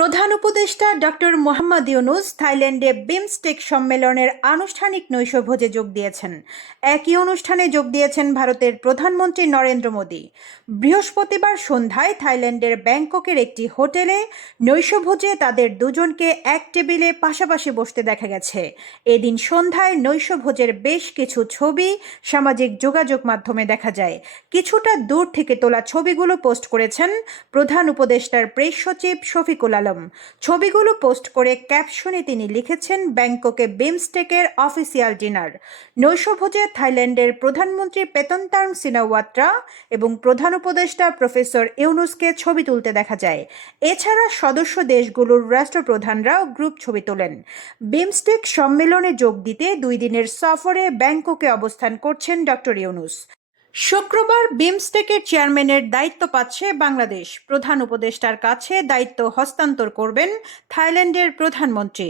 প্রধান উপদেষ্টা ডক্টর মোহাম্মদ ইউনূস থাইল্যান্ডে বিমস্টেক সম্মেলনের আনুষ্ঠানিক নৈশভোজে যোগ দিয়েছেন। একই অনুষ্ঠানে যোগ দিয়েছেন ভারতের প্রধানমন্ত্রী নরেন্দ্র মোদী। বৃহস্পতিবার সন্ধ্যায় থাইল্যান্ডের ব্যাংককের একটি হোটেলে নৈশভোজে তাদের দুজনকে এক টেবিলে পাশাপাশি বসতে দেখা গেছে। এদিন সন্ধ্যায় নৈশভোজের বেশ কিছু ছবি সামাজিক যোগাযোগ মাধ্যমে দেখা যায়। কিছুটা দূর থেকে তোলা ছবিগুলো পোস্ট করেছেন প্রধান উপদেষ্টার প্রেস সচিব শফিকুল আলম। ছবিগুলো পোস্ট করে ক্যাপশনে তিনি লিখেছেন, ব্যাংককে বিমস্টেকের অফিসিয়াল ডিনার। নৈশভোজে থাইল্যান্ডের প্রধানমন্ত্রী পেতনতার্ন সিনাওয়াত্রা এবং প্রধান উপদেষ্টা প্রফেসর ইউনূসকে ছবি তুলতে দেখা যায়। এছাড়া সদস্য দেশগুলোর রাষ্ট্রপ্রধানরাও গ্রুপ ছবি তোলেন। বিমস্টেক সম্মেলনে যোগ দিতে 2 দিনের সফরে ব্যাংককে অবস্থান করছেন ডক্টর ইউনূস। শুক্রবার বিমস্টেকের চেয়ারম্যানের দায়িত্ব পাচ্ছে বাংলাদেশ। প্রধান উপদেষ্টার কাছে দায়িত্ব হস্তান্তর করবেন থাইল্যান্ডের প্রধানমন্ত্রী।